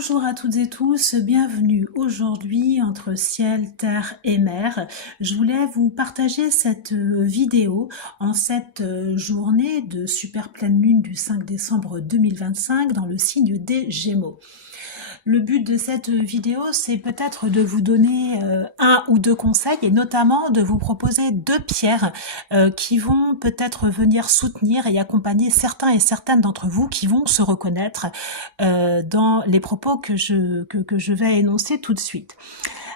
Bonjour à toutes et tous, bienvenue aujourd'hui entre ciel, terre et mer. Je voulais vous partager cette vidéo en cette journée de super pleine lune du 5 décembre 2025 dans le signe des Gémeaux. Le but de cette vidéo, c'est peut-être de vous donner un ou deux conseils et notamment de vous proposer deux pierres qui vont peut-être venir soutenir et accompagner certains et certaines d'entre vous qui vont se reconnaître dans les propos que je vais énoncer tout de suite.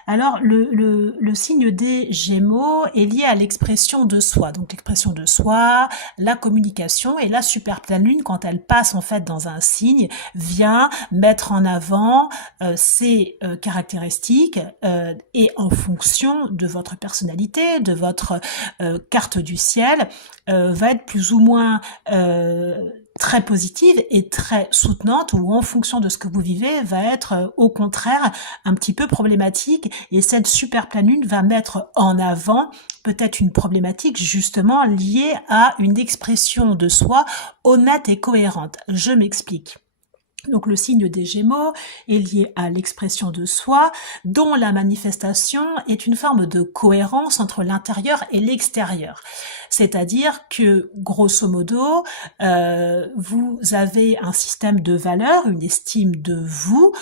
Alors, le signe des Gémeaux est lié à l'expression de soi. Donc, l'expression de soi, la communication et la super pleine lune, quand elle passe en fait dans un signe, vient mettre en avant ses caractéristiques et en fonction de votre personnalité, de votre carte du ciel, va être plus ou moins très positive et très soutenante, ou en fonction de ce que vous vivez va être au contraire un petit peu problématique, et cette super pleine lune va mettre en avant peut-être une problématique justement liée à une expression de soi honnête et cohérente. Je m'explique. Donc le signe des Gémeaux est lié à l'expression de soi, dont la manifestation est une forme de cohérence entre l'intérieur et l'extérieur. C'est-à-dire que, grosso modo, vous avez un système de valeurs, une estime de vous,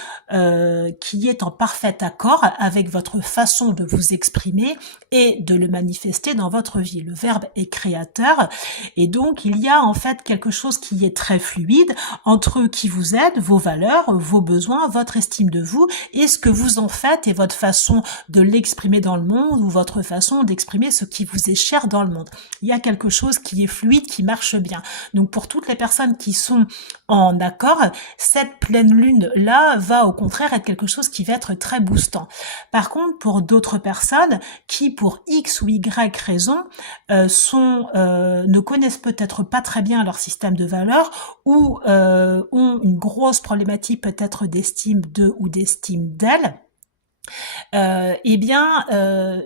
qui est en parfait accord avec votre façon de vous exprimer et de le manifester dans votre vie. Le verbe est créateur, et donc il y a en fait quelque chose qui est très fluide entre qui vous êtes, vos valeurs, vos besoins, votre estime de vous et ce que vous en faites et votre façon de l'exprimer dans le monde ou votre façon d'exprimer ce qui vous est cher dans le monde. Il y a quelque chose qui est fluide, qui marche bien. Donc pour toutes les personnes qui sont en accord, cette pleine lune-là va au contraire être quelque chose qui va être très boostant. Par contre, pour d'autres personnes qui, pour X ou Y raison, ne connaissent peut-être pas très bien leur système de valeurs ou ont une grosse problématique peut-être d'estime d'eux ou d'estime d'elles,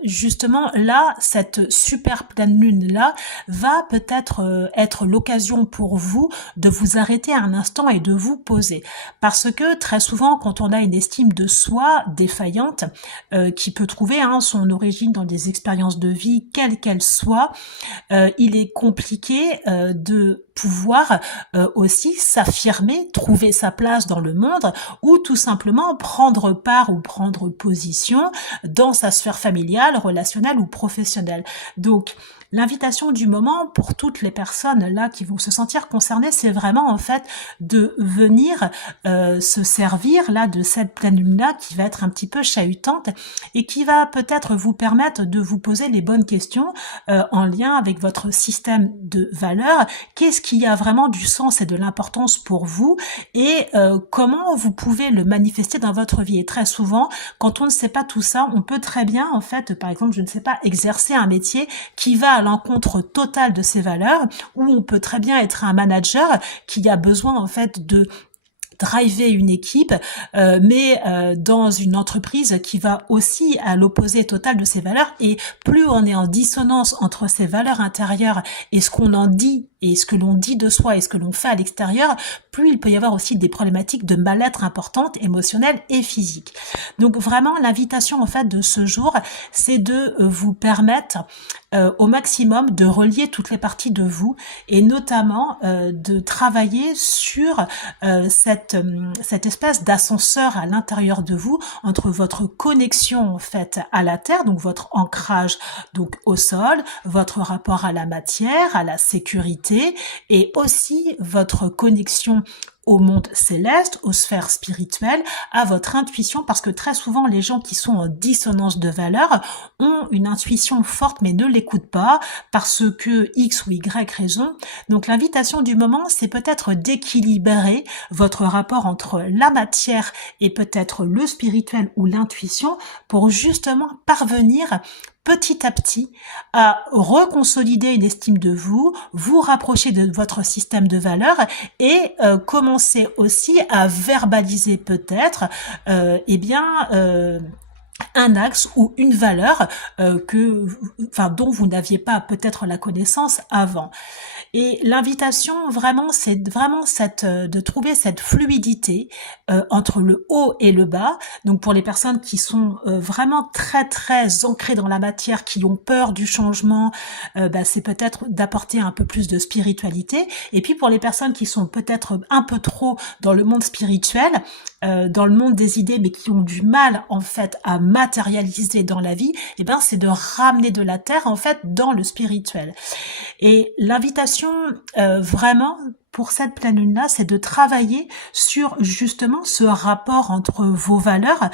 justement là, cette super pleine lune là va peut-être être l'occasion pour vous de vous arrêter un instant et de vous poser, parce que très souvent quand on a une estime de soi défaillante, qui peut trouver son origine dans des expériences de vie quelles qu'elles soient, il est compliqué de pouvoir aussi s'affirmer, trouver sa place dans le monde, ou tout simplement prendre part ou prendre position dans sa sphère familiale, relationnelle ou professionnelle. Donc, l'invitation du moment pour toutes les personnes là qui vont se sentir concernées, c'est vraiment en fait de venir se servir là de cette pleine lune là qui va être un petit peu chahutante et qui va peut-être vous permettre de vous poser les bonnes questions en lien avec votre système de valeurs. Qu'est-ce qui a vraiment du sens et de l'importance pour vous, et comment vous pouvez le manifester dans votre vie. Et très souvent, quand on ne sait pas tout ça, on peut très bien en fait, par exemple, je ne sais pas, exercer un métier qui va à l'encontre totale de ses valeurs, ou on peut très bien être un manager qui a besoin en fait de driver une équipe, mais dans une entreprise qui va aussi à l'opposé total de ses valeurs. Et plus on est en dissonance entre ses valeurs intérieures et ce qu'on en dit et ce que l'on dit de soi et ce que l'on fait à l'extérieur, plus il peut y avoir aussi des problématiques de mal-être importantes, émotionnelles et physiques. Donc vraiment, l'invitation en fait de ce jour, c'est de vous permettre au maximum de relier toutes les parties de vous, et notamment de travailler sur cette espèce d'ascenseur à l'intérieur de vous entre votre connexion en fait à la terre, donc votre ancrage donc au sol, votre rapport à la matière, à la sécurité, et aussi votre connexion au monde céleste, aux sphères spirituelles, à votre intuition, parce que très souvent les gens qui sont en dissonance de valeurs ont une intuition forte mais ne l'écoutent pas parce que X ou Y raison. Donc l'invitation du moment, c'est peut-être d'équilibrer votre rapport entre la matière et peut-être le spirituel ou l'intuition pour justement parvenir petit à petit à reconsolider une estime de vous, vous rapprocher de votre système de valeurs et commencer aussi à verbaliser peut-être un axe ou une valeur dont vous n'aviez pas peut-être la connaissance avant. Et l'invitation, vraiment, c'est vraiment de trouver cette fluidité entre le haut et le bas. Donc pour les personnes qui sont vraiment très très ancrées dans la matière, qui ont peur du changement, c'est peut-être d'apporter un peu plus de spiritualité. Et puis pour les personnes qui sont peut-être un peu trop dans le monde spirituel, dans le monde des idées, mais qui ont du mal en fait à matérialiser dans la vie, c'est de ramener de la terre en fait dans le spirituel. Et l'invitation vraiment pour cette pleine lune-là, c'est de travailler sur justement ce rapport entre vos valeurs,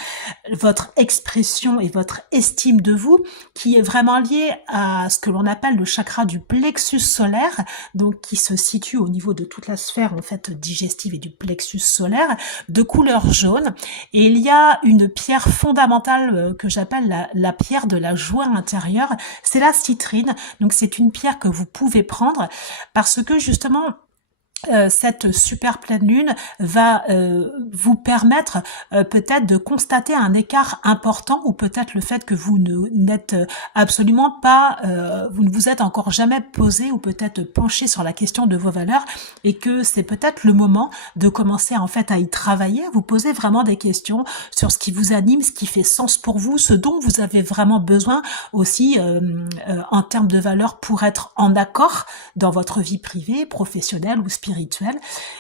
votre expression et votre estime de vous, qui est vraiment lié à ce que l'on appelle le chakra du plexus solaire, donc qui se situe au niveau de toute la sphère en fait digestive et du plexus solaire, de couleur jaune. Et il y a une pierre fondamentale que j'appelle la pierre de la joie intérieure, c'est la citrine. Donc c'est une pierre que vous pouvez prendre parce que justement cette super pleine lune va vous permettre peut-être de constater un écart important, ou peut-être le fait que vous n'êtes absolument pas, vous ne vous êtes encore jamais posé ou peut-être penché sur la question de vos valeurs, et que c'est peut-être le moment de commencer en fait à y travailler, à vous poser vraiment des questions sur ce qui vous anime, ce qui fait sens pour vous, ce dont vous avez vraiment besoin aussi en termes de valeurs pour être en accord dans votre vie privée, professionnelle ou spirituelle.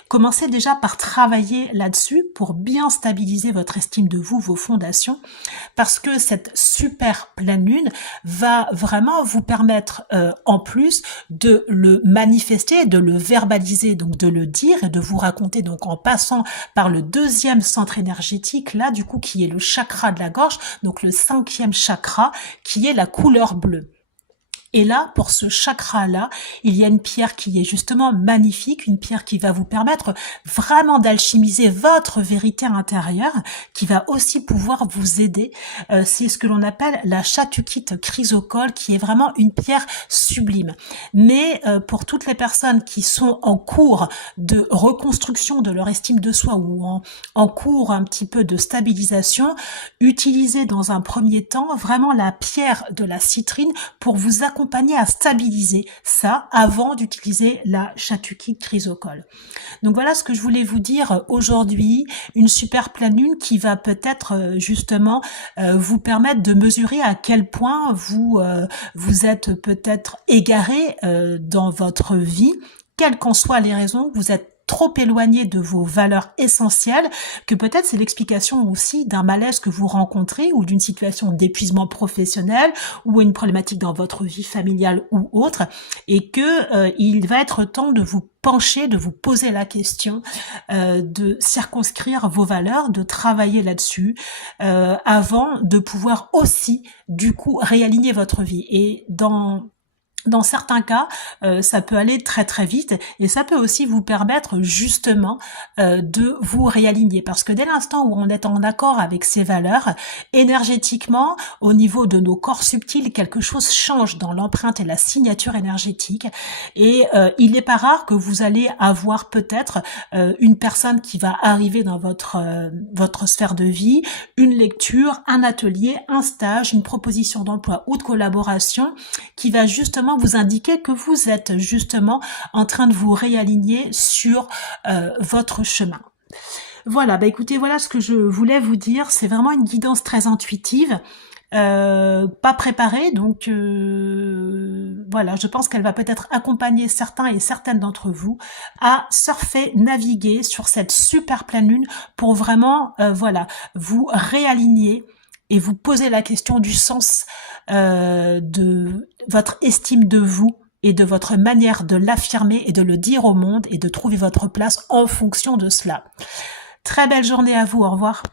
Commencez déjà par travailler là-dessus pour bien stabiliser votre estime de vous, vos fondations, parce que cette super pleine lune va vraiment vous permettre en plus de le manifester, de le verbaliser, donc de le dire et de vous raconter, donc en passant par le deuxième centre énergétique, là du coup qui est le chakra de la gorge, donc le 5e chakra qui est la couleur bleue. Et là, pour ce chakra-là, il y a une pierre qui est justement magnifique, une pierre qui va vous permettre vraiment d'alchimiser votre vérité intérieure, qui va aussi pouvoir vous aider. C'est ce que l'on appelle la chatukite chrysocole, qui est vraiment une pierre sublime. Mais pour toutes les personnes qui sont en cours de reconstruction de leur estime de soi, ou en cours un petit peu de stabilisation, utilisez dans un premier temps vraiment la pierre de la citrine pour vous accompagner à stabiliser ça avant d'utiliser la chatukite chrysocole. Donc voilà ce que je voulais vous dire aujourd'hui, une super pleine lune qui va peut-être justement vous permettre de mesurer à quel point vous êtes peut-être égaré dans votre vie, quelles qu'en soient les raisons, vous êtes trop éloigné de vos valeurs essentielles, que peut-être c'est l'explication aussi d'un malaise que vous rencontrez, ou d'une situation d'épuisement professionnel, ou une problématique dans votre vie familiale ou autre, et que il va être temps de vous pencher, de vous poser la question, de circonscrire vos valeurs, de travailler là-dessus, avant de pouvoir aussi, du coup, réaligner votre vie. Et dans certains cas, ça peut aller très très vite, et ça peut aussi vous permettre justement de vous réaligner, parce que dès l'instant où on est en accord avec ces valeurs, énergétiquement, au niveau de nos corps subtils, quelque chose change dans l'empreinte et la signature énergétique, et il n'est pas rare que vous allez avoir peut-être une personne qui va arriver dans votre sphère de vie, une lecture, un atelier, un stage, une proposition d'emploi ou de collaboration qui va justement vous indiquer que vous êtes justement en train de vous réaligner sur votre chemin. Voilà, écoutez, voilà ce que je voulais vous dire. C'est vraiment une guidance très intuitive, pas préparée, donc voilà, je pense qu'elle va peut-être accompagner certains et certaines d'entre vous à surfer, naviguer sur cette super pleine lune pour vraiment vous réaligner et vous poser la question du sens de votre estime de vous et de votre manière de l'affirmer et de le dire au monde, et de trouver votre place en fonction de cela. Très belle journée à vous, au revoir.